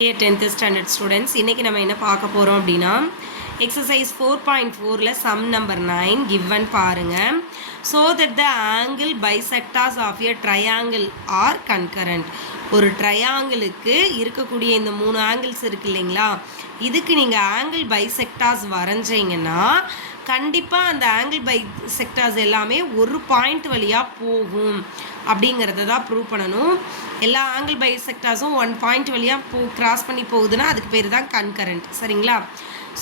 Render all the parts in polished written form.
10th standard students இன்னைக்கு நம்ம என்ன பார்க்க போறோம் அப்படினா exercise 4.4ல sum number 9 given பாருங்க so that the angle bisectors of a triangle are concurrent ஒரு ட்ரையாங்கிளுக்கு இருக்கக்கூடிய இந்த மூணு ஆங்கிள்ஸ் இருக்கு இல்லைங்களா இதுக்கு நீங்க ஆங்கிள் பைசெக்டார்ஸ் வரைஞ்சீங்கன்னா கண்டிப்பா அந்த ஆங்கிள் பைசெக்டார்ஸ் எல்லாமே ஒரு பாயிண்ட் வழியா போகும் அப்படிங்கறத தான் ப்ரூவ் பண்ணனும் எல்லா ஆங்கிள் பைசெக்டார்ஸும் ஒன் பாயிண்ட் வழியா கிராஸ் பண்ணி போகுதுன்னா அதுக்கு பேர் தான் கன்கரண்ட் சரிங்களா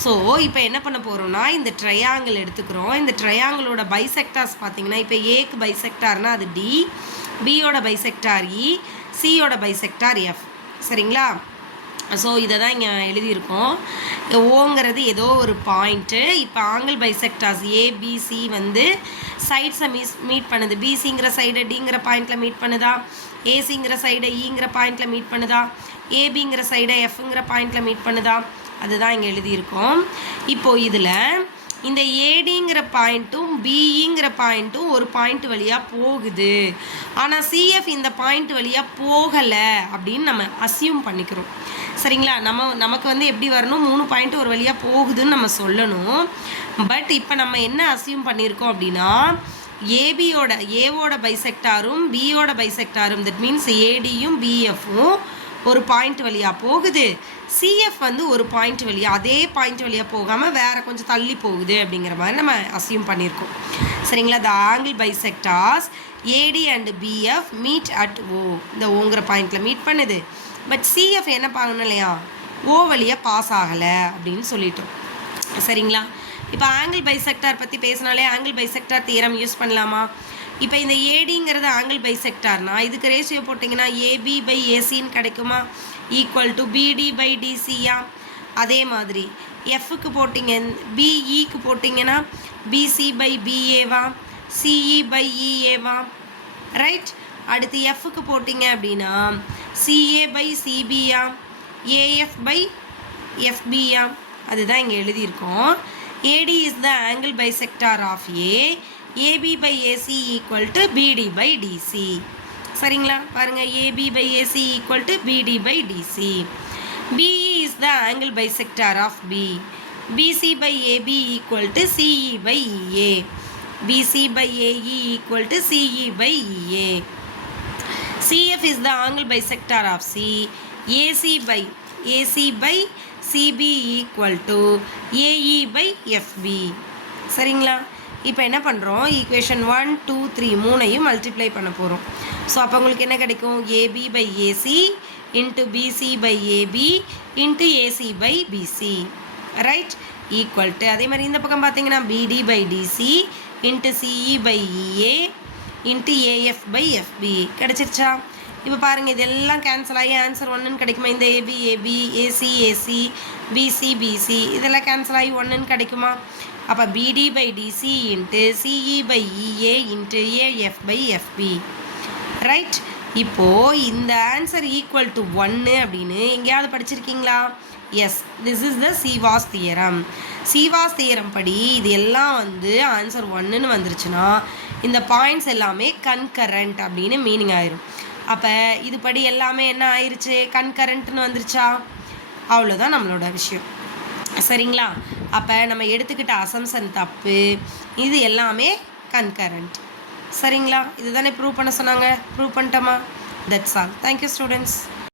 ஸோ இப்போ என்ன பண்ண போகிறோம்னா இந்த ட்ரையாங்கிள் எடுத்துக்கிறோம் இந்த ட்ரையாங்கிளோட பைசெக்டார்ஸ் பார்த்தீங்கன்னா இப்போ ஏக்கு பைசெக்டார்னா அது டி பியோட பைசெக்டார் இ சியோட பைசெக்டார் எஃப் சரிங்களா ஸோ இதை தான் இங்கே எழுதியிருக்கோம் ஓங்கிறது ஏதோ ஒரு பாயிண்ட்டு இப்போ ஆங்கிள் பைசெக்டார்ஸ் ஏபிசி வந்து சைட்ஸை மீட் பண்ணுது பிசிங்கிற சைடை டிங்கிற பாயிண்டில் மீட் பண்ணுதா ஏசிங்கிற சைடை ஈங்கிற பாயிண்டில் மீட் பண்ணுதா ஏபிங்கிற சைடை எஃப்ங்கிற பாயிண்டில் மீட் பண்ணுதா அதுதான் இங்கே எழுதியிருக்கோம் இப்போது இதில் இந்த ஏடிங்கிற பாயிண்ட்டும் பிஇங்கிற பாயிண்ட்டும் ஒரு பாயிண்ட் வழியாக போகுது ஆனால் சிஎஃப் இந்த பாயிண்ட் வழியாக போகலை அப்படின்னு நம்ம அசியூம் பண்ணிக்கிறோம் சரிங்களா நமக்கு வந்து எப்படி வரணும் மூணு பாயிண்ட் ஒரு வழியாக போகுதுன்னு நம்ம சொல்லணும் பட் இப்போ நம்ம என்ன அசியூம் பண்ணியிருக்கோம் அப்படின்னா ஏவோட பைசெக்டாரும் பியோட பைசெக்டாரும் தட் மீன்ஸ் ஏடியும் பிஎஃப்பும் ஒரு பாயிண்ட் வழியாக போகுது சிஎஃப் வந்து ஒரு பாயிண்ட் வழியாக அதே பாயிண்ட் வழியாக போகாமல் வேறு கொஞ்சம் தள்ளி போகுது அப்படிங்கிற மாதிரி நம்ம அசியூம் பண்ணியிருக்கோம் சரிங்களா the angle bisectors AD and BF meet at O இந்த ஓங்கிற பாயிண்டில் மீட் பண்ணுது பட் சிஎஃப் என்ன பண்ணணும் இல்லையா ஓ வழியாக பாஸ் ஆகலை அப்படின்னு சொல்லிட்டோம் சரிங்களா இப்போ ஆங்கிள் பைசெக்டார் பற்றி பேசினாலே ஆங்கிள் பைசெக்டார் தியரம் யூஸ் பண்ணலாமா இப்போ இந்த ஏடிங்கிறது ஆங்கிள் பைசெக்டார்னா இதுக்கு ரேஷியோ போட்டிங்கன்னா ஏபி பை ஏசின்னு கிடைக்குமா ஈக்குவல் டு பிடி பை டிசியா அதே மாதிரி எஃப்க்கு போட்டிங்க பிஇக்கு போட்டிங்கன்னா பிசி பை பிஏவா சிஇ பை இஏவா ரைட் அடுத்து எஃப்க்கு போட்டிங்க அப்படின்னா சிஏ பை சிபியா ஏஎஃப் பை எஃபியா அதுதான் இங்கே எழுதியிருக்கோம் AD is the angle bisector of AB by AC equal to BD by DC சரிங்களா பாருங்கள் AB by AC equal to BD by DC BE is the angle bisector of BC by AB equal to CE by EA PC by AE equal to CE by EA CF is the angle bisector of C. AC by CB equal to AE by FB. சரிங்களா இப்போ என்ன பண்ணுறோம் equation 1 2 3 மூணையும் multiply பண்ண போகிறோம் so அப்போ உங்களுக்கு என்ன கிடைக்கும் AB by AC into BC by AB into AC by BC right equal to அதே மாதிரி இந்த பக்கம் பார்த்தீங்கன்னா BD by DC into CE by EA into AF by FB கிடச்சிருச்சா இப்போ பாருங்கள் இதெல்லாம் கேன்சல் ஆகி ஆன்சர் ஒன்றுன்னு கிடைக்குமா இந்த AB AB AC AC BC BC இதெல்லாம் கேன்சல் ஆகி ஒன்றுன்னு கிடைக்குமா அப்போ BD by DC into CE by EA into AF by FB right இப்போது இந்த ஆன்சர் ஈக்குவல் டு 1 அப்படின்னு எங்கேயாவது படிச்சிருக்கீங்களா yes this is the சீவாஸ் theorem சீவாஸ் theorem படி இது எல்லாம் வந்து ஆன்சர் 1ன்னு வந்துருச்சுன்னா இந்த பாயிண்ட்ஸ் எல்லாமே கன்கரண்ட் அப்படின்னு மீனிங் ஆயிரும் அப்போ இது படி எல்லாமே என்ன ஆயிடுச்சு கன்கரண்ட்னு வந்துருச்சா அவ்வளோதான் நம்மளோட விஷயம் சரிங்களா அப்போ நம்ம எடுத்துக்கிட்ட அசம்சன் தப்பு இது எல்லாமே கன்கரண்ட் சரிங்களா இதுதானே ப்ரூவ் பண்ண சொன்னாங்க ப்ரூவ் பண்ணிட்டோமா தட்ஸ் ஆல் தேங்க்யூ ஸ்டூடெண்ட்ஸ்